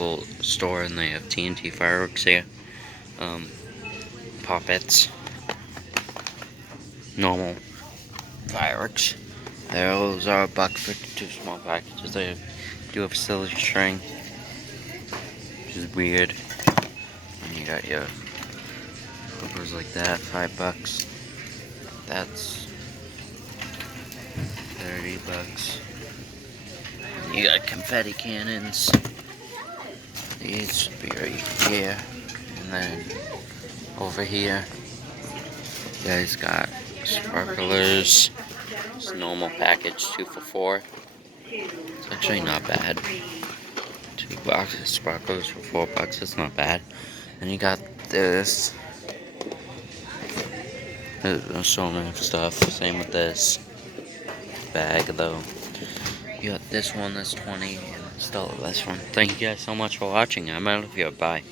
local store, and they have TNT fireworks here. Poppets. Normal fireworks. Those are $1 for 2 small packages. They do have silly string, which is weird. And you got your hookers like that, $5. That's $30. And you got confetti cannons. These would be right here. And then over here, you guys got sparklers. It's a normal package, 2 for $4. It's actually not bad. $2 sparklers for $4. It's not bad. And you got this. There's so many stuff. Same with this bag though. You got this one that's 20, and still this one. Thank you guys so much for watching. I'm out of here. Bye.